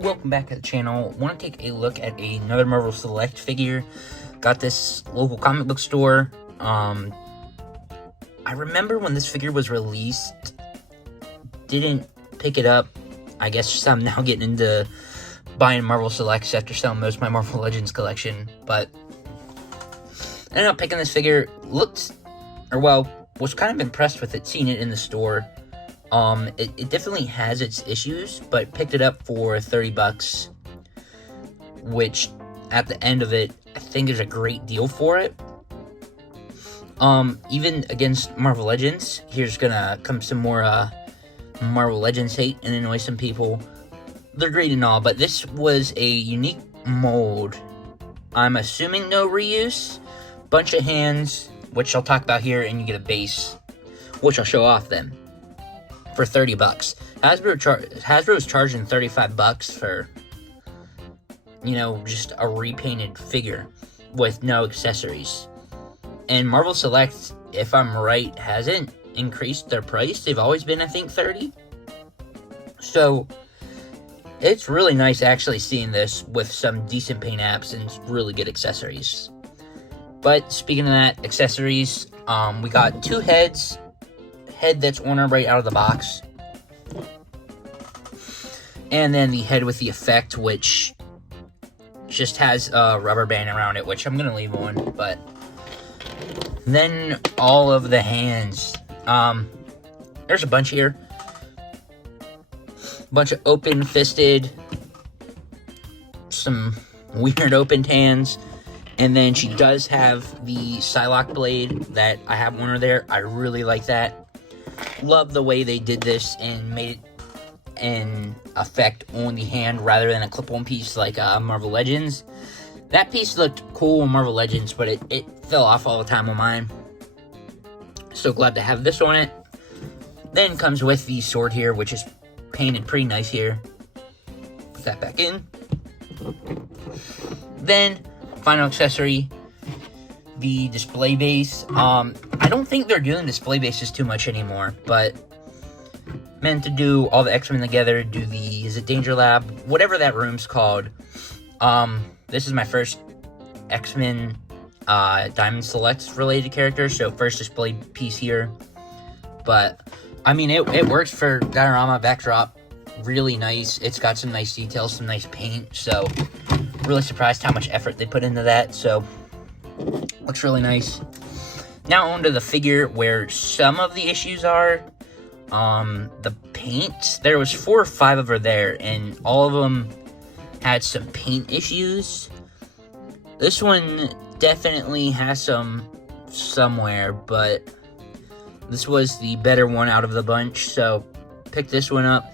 Welcome back to the channel. Want to take a look at another Marvel Select figure. Got this local comic book store. I remember when this figure was released, didn't pick it up. I guess I'm now getting into buying Marvel Selects after selling most of my Marvel Legends collection, but ended up picking this figure. Was kind of impressed with it, seeing it in the store. It definitely has its issues, but picked it up for $30, which at the end of it, I think is a great deal for it. Even against Marvel Legends, here's gonna come some more, Marvel Legends hate and annoy some people. They're great and all, but this was a unique mold. I'm assuming no reuse. Bunch of hands, which I'll talk about here, and you get a base, which I'll show off then, for $30. Hasbro's charging $35 for, just a repainted figure with no accessories. And Marvel Select, if I'm right, hasn't increased their price. They've always been, I think, $30. So it's really nice actually seeing this with some decent paint apps and really good accessories. But speaking of that, accessories, we got two heads. Head that's ordered right out of the box. And then the head with the effect, which just has a rubber band around it, which I'm going to leave on. But then all of the hands. There's a bunch here. Bunch of open-fisted. Some weird opened hands. And then she does have the sylocke blade that I have one there. I really like that. Love the way they did this and made it an effect on the hand rather than a clip-on piece like Marvel Legends. That piece looked cool on Marvel Legends, but it fell off all the time on mine. So glad to have this on it. Then comes with the sword here, which is painted pretty nice here. Put that back in. Then final accessory, the display base. I don't think they're doing display bases too much anymore, but meant to do all the X-Men together, do the, is it Danger Lab? Whatever that room's called. This is my first X-Men Diamond Selects related character, so first display piece here. But, I mean, it works for diorama backdrop. Really nice. It's got some nice details, some nice paint, so really surprised how much effort they put into that, so looks really nice. Now onto the figure where some of the issues are. The paint, there was 4 or 5 of her there, and all of them had some paint issues. This one definitely has some somewhere, but this was the better one out of the bunch, so pick this one up.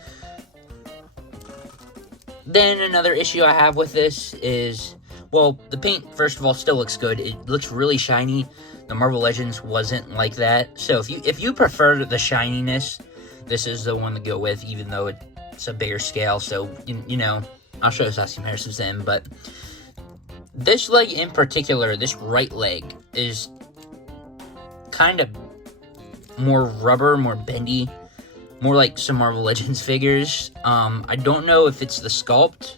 Then another issue I have with this is, well, the paint, first of all, still looks good. It looks really shiny. The Marvel Legends wasn't like that. So if you prefer the shininess, this is the one to go with, even though it's a bigger scale. So, I'll show you some comparisons then. But this leg in particular, this right leg, is kind of more rubber, more bendy. More like some Marvel Legends figures. I don't know if it's the sculpt.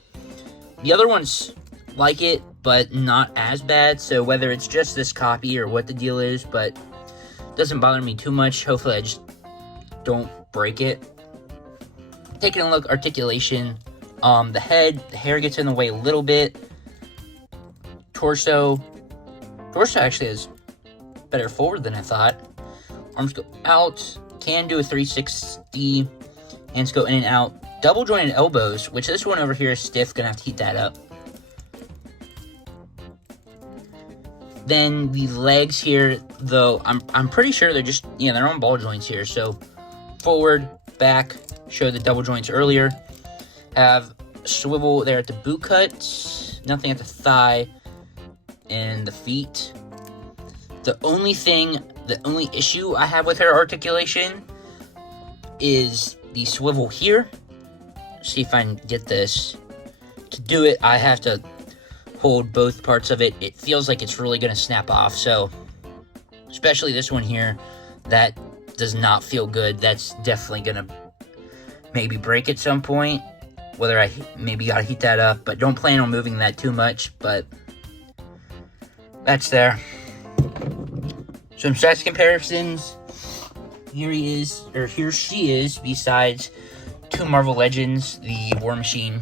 The other ones like it, but not as bad. So whether it's just this copy or what the deal is, but it doesn't bother me too much. Hopefully I just don't break it. Taking a look, articulation. The head, the hair gets in the way a little bit. Torso actually is better forward than I thought. Arms go out. Can do a 360, hands go in and out. Double jointed elbows, which this one over here is stiff, gonna have to heat that up. Then the legs here, though, I'm pretty sure they're just, they're on ball joints here. So forward, back, showed the double joints earlier. Have swivel there at the boot cut, nothing at the thigh and the feet. The only issue I have with her articulation is the swivel here. See if I can get this. To do it, I have to hold both parts of it. It feels like it's really going to snap off. So, especially this one here, that does not feel good. That's definitely gonna maybe break at some point. Whether I maybe gotta heat that up, but don't plan on moving that too much. But that's there. Some size comparisons. Here he is, or here she is, besides 2 Marvel Legends, the War Machine.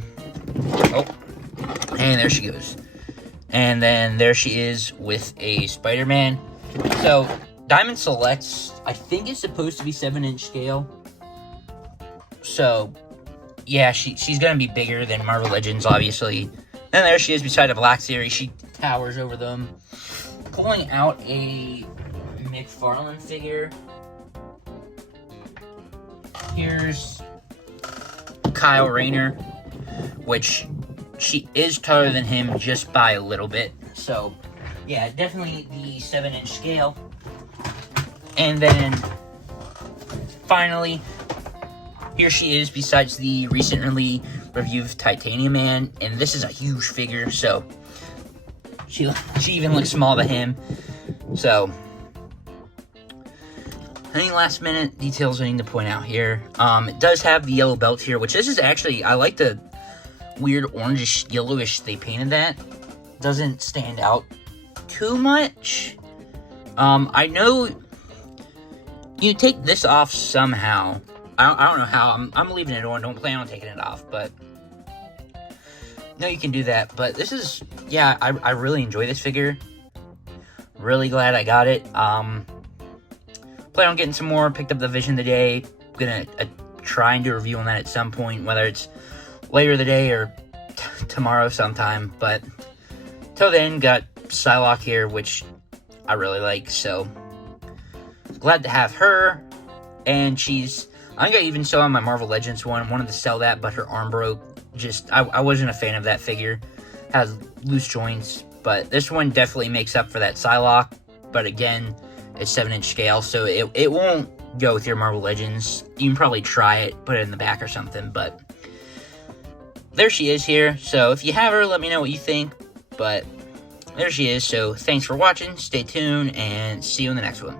Oh, and there she goes. And then there she is with a Spider-Man. So, Diamond Selects, I think it's supposed to be 7-inch scale. So, yeah, she's going to be bigger than Marvel Legends, obviously. And there she is beside a Black Series. She towers over them. Pulling out a McFarlane figure. Here's Kyle Rayner, which she is taller than him just by a little bit. So, yeah, definitely the 7-inch scale. And then, finally, here she is besides the recently reviewed Titanium Man. And this is a huge figure, so she even looks small to him. So, any last minute details I need to point out here. It does have the yellow belt here, which this is actually, I like the weird orangish, yellowish they painted that. Doesn't stand out too much. I know you take this off somehow. I don't know how. I'm leaving it on. Don't plan on taking it off, but no, you can do that. But this is, yeah, I really enjoy this figure. Really glad I got it. Plan on getting some more. Picked up the Vision today. Gonna try and do a review on that at some point, whether it's later the day or tomorrow sometime. But till then, got Sylocke here, which I really like. So glad to have her. And I think I even saw my Marvel Legends one. Wanted to sell that, but her arm broke. Just I wasn't a fan of that figure. Has loose joints, but this one definitely makes up for that Sylocke. But again, it's 7-inch scale, so it won't go with your Marvel Legends. You can probably try it, put it in the back or something, but there she is here. So if you have her, let me know what you think, but there she is. So thanks for watching, stay tuned, and see you in the next one.